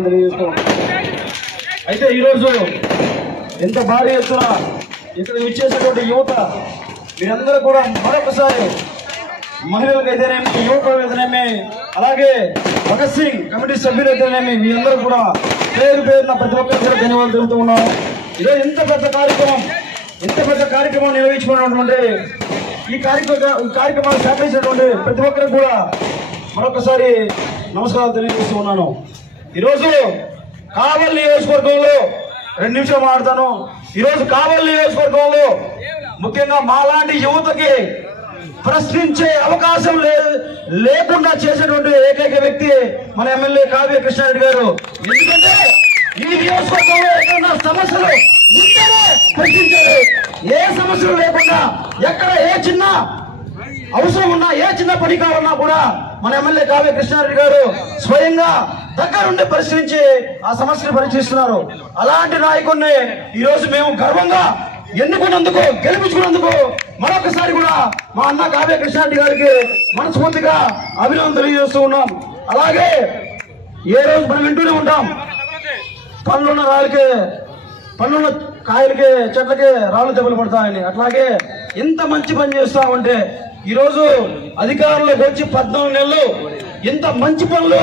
నమస్కారం తెలియజేస్తున్నాం. అయితే ఈరోజు ఎంత భారీ ఎత్తున ఇక్కడ విచ్చేసినటువంటి యువత మీరందరూ కూడా మరొకసారి మహిళలకైతేనేమి, యువకులైతేనేమి, అలాగే భగత్ సింగ్ కమిటీ సభ్యులైతేనేమి మీ అందరూ కూడా పేరు పేరున ప్రతి ఒక్కరికి కూడా ధన్యవాదాలు తెలుపుతూ ఉన్నాం. ఈరోజు ఇంత పెద్ద కార్యక్రమం నిర్వహించుకున్నటువంటి ఈ కార్యక్రమాన్ని సహకరించినటువంటి ప్రతి ఒక్కరికి కూడా మరొకసారి నమస్కారాలు తెలియజేస్తూ ఉన్నాను. ఈరోజు కావలి నియోజకవర్గంలో 2 నిమిషాలు మాట్లాడతాను. ఈరోజు కావలి నియోజకవర్గంలో ముఖ్యంగా మాలాంటి యువతకి ప్రశ్నించే అవకాశం లేకుండా చేసేటువంటి ఏకైక వ్యక్తి మన ఎమ్మెల్యే కావ్య కృష్ణారెడ్డి గారు. ఎందుకంటే ఈ నియోజకవర్గంలో ఎక్కడన్నా సమస్యలు ఉంటేనే ప్రశ్నించారు. ఏ సమస్యలు లేకుండా ఎక్కడ ఏ చిన్న అవసరం ఉన్నా, ఏ చిన్న పని కావాలన్నా కూడా మన ఎమ్మెల్యే కావ్య కృష్ణారెడ్డి గారు స్వయంగా దగ్గరుండి పరిశీలించి ఆ సమస్యను పరిశీలిస్తున్నారు. అలాంటి నాయకుడిని ఈరోజు మేము గర్వంగా ఎన్నుకున్నందుకు, గెలిపించుకున్నందుకు మరొకసారి కూడా మా అన్న కావ్య కృష్ణారెడ్డి గారికి మనస్ఫూర్తిగా అభినందనలు తెలియజేస్తూ ఉన్నాం. అలాగే ఏ రోజు మనం వింటూనే ఉంటాం, పనులున్న కాయలకి చెట్లకి రాళ్ళు దెబ్బలు పడతాయని. అట్లాగే ఇంత మంచి పని చేస్తా ఉంటే ఈరోజు అధికారంలోకి వచ్చి 14 నెలలు ఇంత మంచి పనులు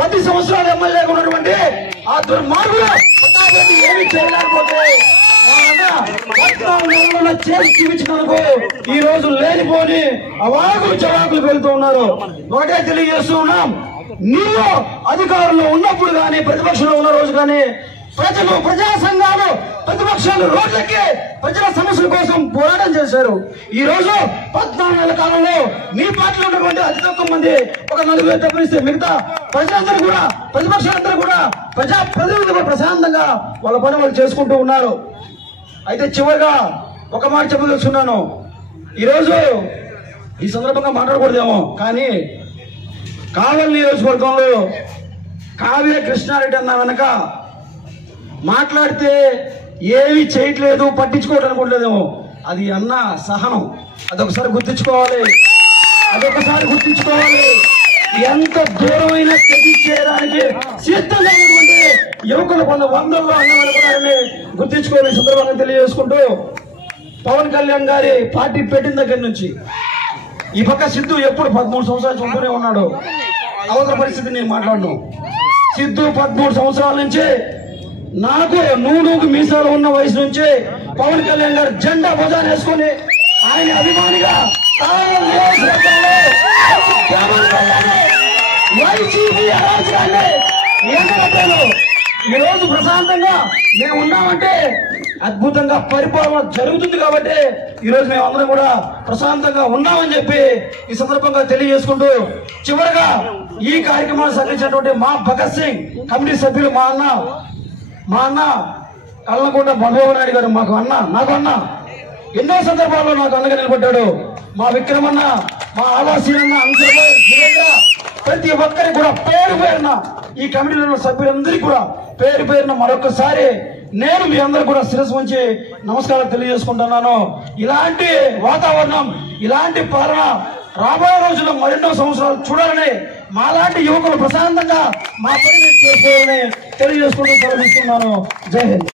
10 సంవత్సరాలు ఎమ్మెల్యేగా ఉన్నటువంటి ఆ దుర్మార్గులు ఏమి చేయలేకపోతే చేసి చూపించినందుకు ఈ రోజు లేనిపోని అవాకులు చవాకులు వెళ్తూ ఉన్నారు. ఒకటే తెలియజేస్తూ ఉన్నాం, నీవు అధికారంలో ఉన్నప్పుడు కానీ, ప్రతిపక్షంలో ఉన్న రోజు కానీ ప్రజలు, ప్రజా సంఘాలు, ప్రతిపక్షాలు రోడ్లకి ప్రజల సమస్యల కోసం పోరాటం చేశారు. ఈ రోజు 14 నెలల కాలంలో మీ పార్టీలో ఉన్నటువంటి అతి తక్కువ మంది ఒక 4 తప్పిస్తే మిగతా ప్రజలందరూ కూడా, ప్రతిపక్షాలందరూ కూడా, ప్రజా ప్రతినిధులు ప్రశాంతంగా వాళ్ళ పని వాళ్ళు చేసుకుంటూ ఉన్నారు. అయితే చివరిగా ఒక మాట చెప్పదలుచుకున్నాను. ఈరోజు ఈ సందర్భంగా మాట్లాడకూడదేమో కానీ కావలి నియోజకవర్గంలో కావ్య కృష్ణారెడ్డి అన్న వెనక మాట్లాడితే ఏమి చేయట్లేదు, పట్టించుకోవడం అనుకోవట్లేదేమో, అది అన్న సహనం. అదొకసారి గుర్తించుకోవాలి. ఎంత దూరమైన చేయడానికి సిద్ధంగా ఉన్నటువంటి యువకులు 100లో అన్నమని కూడా గుర్తించుకోవాలని సందర్భంగా తెలియజేసుకుంటూ, పవన్ కళ్యాణ్ గారి పార్టీ పెట్టిన దగ్గర నుంచి ఈ పక్క సిద్ధు ఎప్పుడు 13 సంవత్సరాలు ఉంటూనే ఉన్నాడు. అవతల పరిస్థితి నేను మాట్లాడను. సిద్ధు 13 సంవత్సరాల నుంచి నాకు నూనూకు మీసాలు ఉన్న వయసు నుంచి పవన్ కళ్యాణ్ గారు జెండా భుజాన్ని వేసుకుని ఆయన అభిమానిగా ఈ రోజు ప్రశాంతంగా మేము ఉన్నామంటే అద్భుతంగా పరిపాలన జరుగుతుంది కాబట్టి ఈ రోజు మేము అందరం కూడా ప్రశాంతంగా ఉన్నామని చెప్పి ఈ సందర్భంగా తెలియజేసుకుంటూ, చివరిగా ఈ కార్యక్రమాన్ని సహకరించినటువంటి మా భగత్ సింగ్ కమిటీ సభ్యులు మా అన్న కల్నకుంట మధుబాబు నాయుడు గారు నాకు అన్న ఎన్నో సందర్భాల్లో నాకు అన్నగా నిలబడ్డాడు. మా విక్రమన్న, మా ఆవాసీయన్న, ప్రతి ఒక్కరికి కూడా పేరు పేరున ఈ కమిటీలో ఉన్న సభ్యులందరికీ కూడా పేరు పేరున మరొకసారి నేను మీ అందరూ కూడా శిరస్సు ఉంచి నమస్కారం తెలియజేసుకుంటున్నాను. ఇలాంటి వాతావరణం, ఇలాంటి పాలన రాబోయే రోజుల్లో మరెన్నో సంవత్సరాలు చూడాలని, మాలాంటి యువకులు ప్రశాంతంగా మా పని చేసుకోవాలని తెలియజేసుకుంటూ సెలవిస్తున్నాను. జై హింద్.